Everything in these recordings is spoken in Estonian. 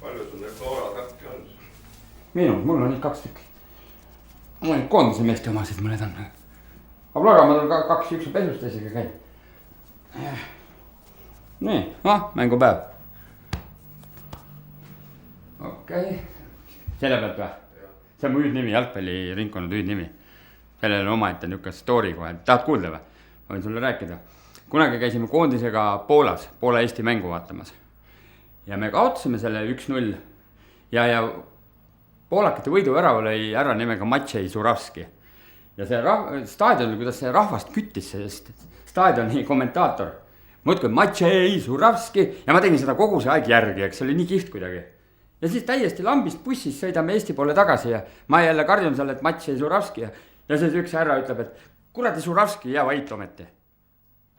Palju sul need kooratakki on? Mul on 2 tükki. Mul on koondise meeste omasid mõned on. Aga Plaramal on 2, üks on pesust teisega käib. Nii, mängupäev. Okei. Selle pealt või? See on mu hüüdnimi, jalgpalliringkonnad hüüdnimi. Sellel on omaette niisugune story kohe. Tahad kuulda või? Ma võin sulle rääkida. Kunagi käisime koondisega Poolas, Poola-Eesti mängu vaatamas. Ja me kaotasime selle 1-0. Ja poolakate võiduvärava lõi ära nimega Maciej Zurawski. Ja see staadion, kuidas see rahvast küttis, sest staadioni kommentaator. Muudkui Maciej Zurawski ja ma tegin seda kogu see aeg järgi, eks see oli nii kihvt kuidagi. Ja siis täiesti lambist bussis sõidame Eesti poole tagasi ja ma jälle karjun seal, et Maciej Zurawski ja siis üks härra ütleb, et kuradi Zurawski ja vait ometi.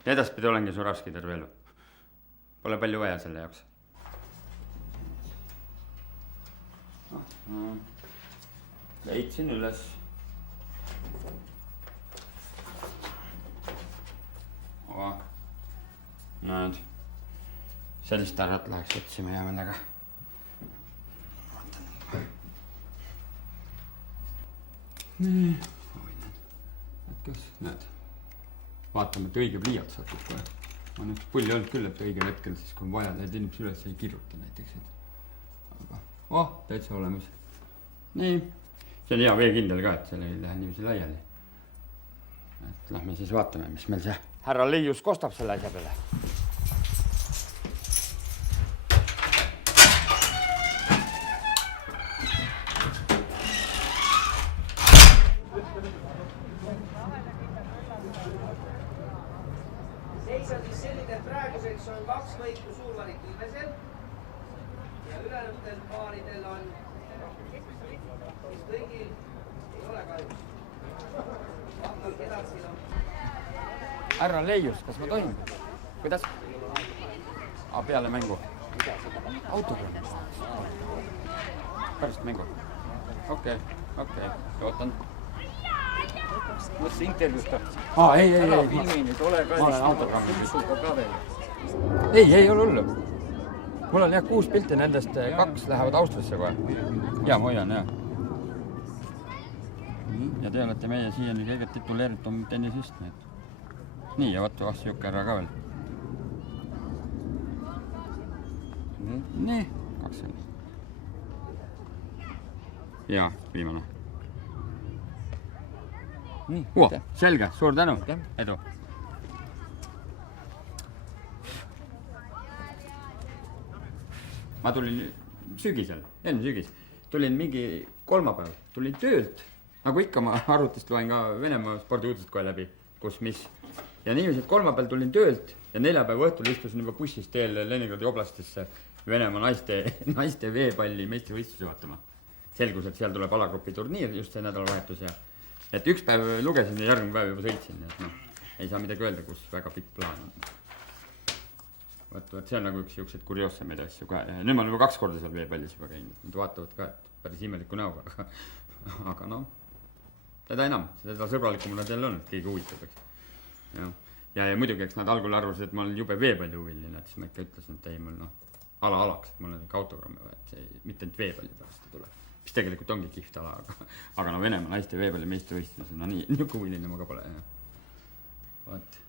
Ja edaspidi olengi Zurawski terve elu. Pole palju vaja selle jaoks. Leidsin üles. Näed. Sellist arvat läheks otsima ja mõnega. Nii. Kas näed. Vaatame, et õige pliiats satub kohe. On üks pulli olnud küll, et õigel hetkel siis kui on vaja, need inimesed üles ei kirjuta näiteks. Aga täitsa olemas. Nii. See on hea veekindel ka, et selle ei lähe niiviisi laiali. Et lähme siis vaatame, mis meil see härra Leius kostab selle asja peale. Seis on siis selline, et praeguseks on 2 võitu suurvarik Ilvesel ja ülejäänutel paaridel on, mis kõigil ei ole kahjuks. Vaatame, keda siin on. Härra Leius, kas ma tohin? Kuidas? Peale mängu. Autogramm. Pärast mängu. Okei. Ootan. Mõttes intervjuust? Ei. Filmini, tole ka Ma olen autogrammi. Suuga ka veel. Ei ole hullu. Mul on 6 pilti, nendest 2 lähevad Austriasse kohe. Ja, ma hoian, jah. Ja te olete meie siiani kõige tituleeritum tennisist. Nii, ja vaata siuke härra ka veel. Nii, 2 sellist. Ja, viimane. Nii, selge, suur tänu. Edu. Ma tulin sügisel, eelmine sügis. Tulin mingi kolmapäev, tulin töölt. Nagu ikka ma arvutist loen ka Venemaa spordiuudised kohe läbi, kus mis. Ja niiviselt kolmapäeval tulin töölt ja neljapäeva õhtul istusin juba bussis teel Leningradi oblastisse Venemaa naiste veepalli meistrivõistlusi vaatama. Selgus, et seal tuleb alagrupi turniir just see nädalavahetus ja et üks päev lugesin ja järgmine päev juba sõitsin. Ei saa midagi öelda, kus väga pikk plaan on. Vaat see on nagu üks juhused kurioossemaid asju ka. Nüüd ma olen juba 2 korda seal veepallis juba käinud. Nad vaatavad ka, et päris imeliku näoga. Aga seda enam. Seda sõbralikum nad jälle on, et keegi huvitab. Ja muidugi, eks nad algul arvasid, et ma olen jube veepalli huviline. Siis ma ikka ütlesin, et ei mul ala-alaks, et mul on ikka autogramme vaja, et see mitte ainult veepalli pärast ei tule. Mis tegelikult ongi kihvt ala, aga Venemaa naiste veepalli meistrivõistlus on nii huviline ma ka pole. Vaat.